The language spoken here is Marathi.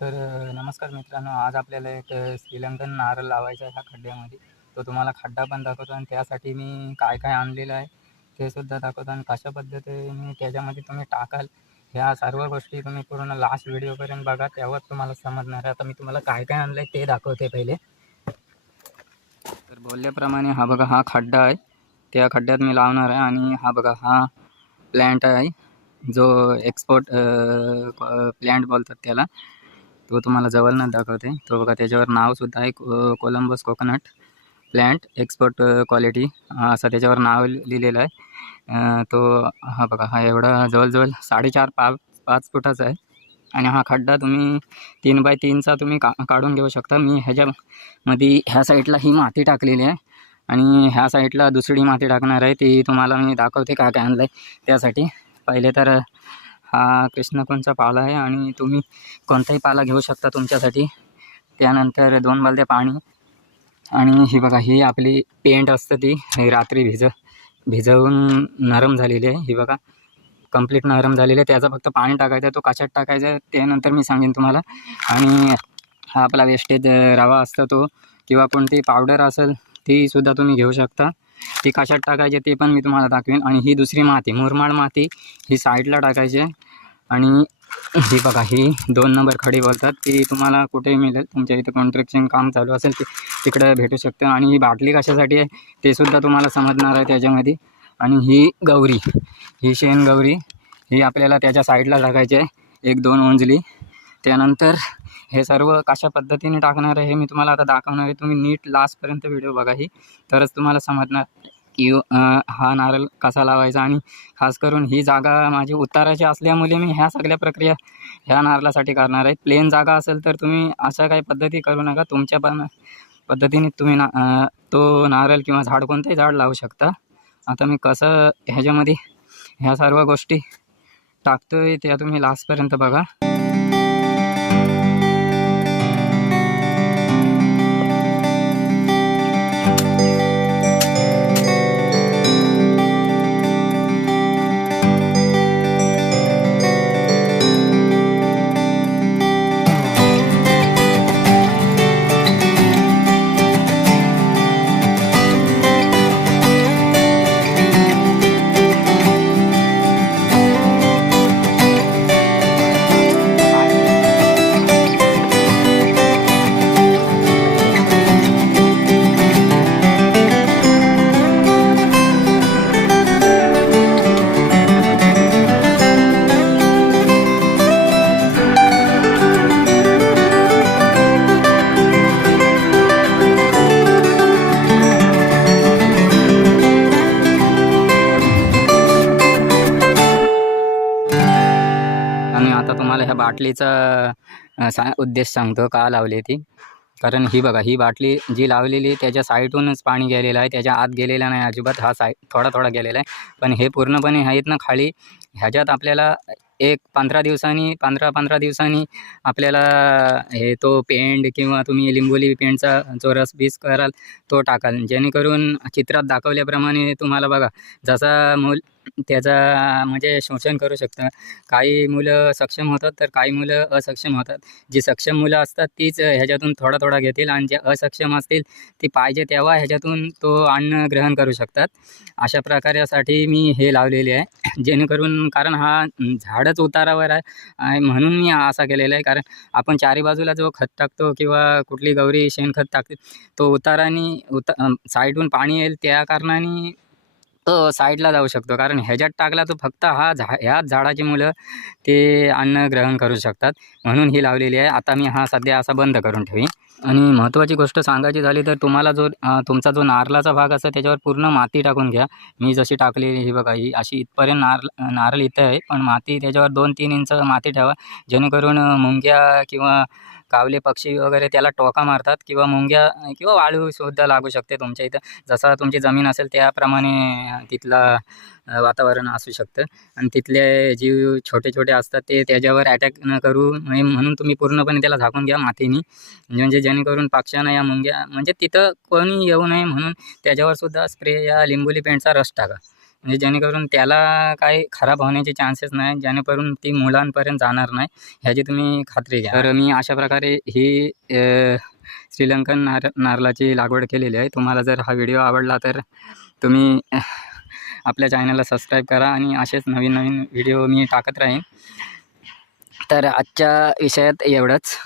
तर नमस्कार मित्रांनो. आज आपल्याला एक श्रीलंकन नारळ लावायचा आहे ह्या खड्ड्यामध्ये. तो तुम्हाला खड्डा पण दाखवतो आणि त्यासाठी मी काय काय आणलेलं आहे ते सुद्धा दाखवतो आणि कशा पद्धतीने त्याच्यामध्ये तुम्ही टाकाल ह्या सर्व गोष्टी तुम्ही पूर्ण लास्ट व्हिडिओपर्यंत बघा. त्यावर तुम्हाला समजणार आहे. आता मी तुम्हाला काय काय आणलं आहे ते दाखवते पहिले. तर बोलल्याप्रमाणे हा बघा हा खड्डा आहे. त्या खड्ड्यात मी लावणार आहे आणि हा बघा हा प्लॅन्ट आहे. जो एक्सपोर्ट प्लॅन्ट बोलतात त्याला. तो तुम्हाला जवळनं दाखवते. तो बघा त्याच्यावर नावसुद्धा आहे को Columbus coconut plant export quality असं त्याच्यावर नाव लिहिलेलं आहे. तो हा बघा हा एवढा जवळजवळ साडेचार पा पाच फुटाचा आहे. आणि हा खड्डा तुम्ही तीन बाय तीनचा तुम्ही का काढून घेऊ शकता. मी ह्याच्यामध्ये ह्या साईडला ही माती टाकलेली आहे. आणि ह्या साईडला दुसरी माती टाकणार आहे ती तुम्हाला मी दाखवते काय काय आणलं आहे त्यासाठी. पहिले तर हा कृष्णकुंचा पाला आहे आणि तुम्ही कोणताही पाला घेऊ शकता तुमच्यासाठी. त्यानंतर दोन बालद्या पाणी आणि ही बघा ही आपली पेंट असतं ती. रात्री भिज भिजवून नरम झालेली आहे. ही बघा कंप्लीट नरम झालेली आहे. त्याचं फक्त पाणी टाकायचं आहे तो काच्यात टाकायचा आहे. त्यानंतर मी सांगेन तुम्हाला. आणि हा आपला वेस्टेज रवा असतो तो किंवा कोणती पावडर असेल तीसुद्धा तुम्ही घेऊ शकता. ती काशात टाकायची ते पण मी तुम्हाला दाखवेन. आणि ही दुसरी माती मुरमाड माती ही साईडला टाकायची आहे. आणि ही बघा ही दोन नंबर खडे बोलतात. ती तुम्हाला कुठेही मिळेल. तुमच्या इथं कॉन्स्ट्रक्शन काम चालू असेल ते तिकडं भेटू शकतं. आणि ही बाटली कशासाठी आहे ते सुद्धा तुम्हाला समजणार आहे त्याच्यामध्ये. आणि ही गौरी ही शेण गौरी ही आपल्याला त्याच्या साईडला टाकायची आहे. एक दोन ओंजली त्यानंतर हे सर्व कशा पद्धतीने टाकणार आहे हे मी तुम्हाला आता दाखवणार आहे. तुम्ही नीट लास्टपर्यंत व्हिडिओ बघा ही. तरच तुम्हाला समजणार. की हा नारळ कसा लावायचा आणि खास करून ही जागा माझी उताराची असल्यामुळे मी ह्या सगळ्या प्रक्रिया ह्या नारळासाठी करणार आहे. प्लेन जागा असेल तर तुम्ही अशा काही पद्धती करू नका. तुमच्या पण पद्धतीने तुम्ही ना तो नारळ किंवा झाड कोणतंही झाड लावू शकता. आता मी कसं ह्याच्यामध्ये ह्या सर्व गोष्टी टाकतोय त्या तुम्ही लास्टपर्यंत बघा. ह्या बाटलीचा सा उद्देश सांगतो का लावली ती? कारण ही बघा ही बाटली जी लावलेली त्याच्या साईडूनच पाणी गेलेलं आहे त्याच्या आत गेलेलं नाही अजिबात हा साईड थोडा थोडा गेलेला आहे. पण हे पूर्णपणे आहेत ना खाली ह्याच्यात आपल्याला एक पंधरा दिवसांनी पंधरा पंधरा दिवसांनी आपल्याला हे तो पेंड किंवा तुम्ही लिंबोली पेंडचा जो रस बीस कराल तो टाकाल. जेणेकरून चित्रात दाखवल्याप्रमाणे तुम्हाला बघा जसा मूल त्याचा म्हणजे शोषण करू शकतं. काही मुलं सक्षम होतात तर काही मुलं असक्षम होतात. जी सक्षम मुलं असतात तीच ह्याच्यातून थोडा थोडा घेतील आणि जे असक्षम असतील ती पाहिजे तेव्हा ह्याच्यातून तो अन्न ग्रहण करू शकतात. अशा प्रकारासाठी मी हे लावलेले आहे. जेणेकरून कारण हा झाडच उतारावर आहे म्हणून मी असा केलेला आहे. कारण आपण चारी बाजूला जो खत टाकतो किंवा कुठली गौरी शेणखत टाकते तो उताराने उता साईडून पाणी येईल त्या कारणाने साईडला जाऊ शकतो. कारण ह्याच्यात टाकला तर फक्त हा झा ह्याच झाडाची मुलं ते अन्न ग्रहण करू शकतात. म्हणून ही लावलेली आहे. आता मी हा सध्या असा बंद करून ठेवी आणि महत्त्वाची गोष्ट सांगायची झाली तर तुम्हाला जो तुमचा जो नारळाचा भाग असतो त्याच्यावर पूर्ण माती टाकून घ्या. मी जशी टाकलेली ही बघा ही अशी इथपर्यंत नारळ नारळ इथं आहे. पण माती त्याच्यावर दोन तीन इंच माती ठेवा. जेणेकरून मुंग्या किंवा कावले पक्षी वगैरे त्याला टोका मारतात किंवा मुंग्या किंवा वाळूसुद्धा लागू शकते तुमच्या इथं. जसा तुमची जमीन असेल त्याप्रमाणे तिथला वातावरण असू शकतं. आणि तिथले जीव छोटे छोटे असतात ते त्याच्यावर अटॅक न करू नये म्हणून तुम्ही पूर्णपणे त्याला झाकून घ्या मातीने. म्हणजे जेणेकरून पक्ष्यांना या मुंग्या म्हणजे तिथं कोणी येऊ नये म्हणून त्याच्यावर सुद्धा स्प्रे या लिंबोली पेंटचा रस टाका. म्हणजे जेणेकरून त्याला काही खराब होण्याचे चान्सेस नाही जेणेकरून ती मुलांपर्यंत जाणार नाही ह्याची तुम्ही खात्री घ्या. तर मी अशा प्रकारे ही श्रीलंकन नार नारळाची लागवड केलेली आहे. तुम्हाला जर हा व्हिडिओ आवडला तर तुम्ही आपल्या चॅनलला सबस्क्राईब करा आणि असेच नवीन नवीन व्हिडिओ मी टाकत राहीन. तर आजच्या विषयात एवढंच.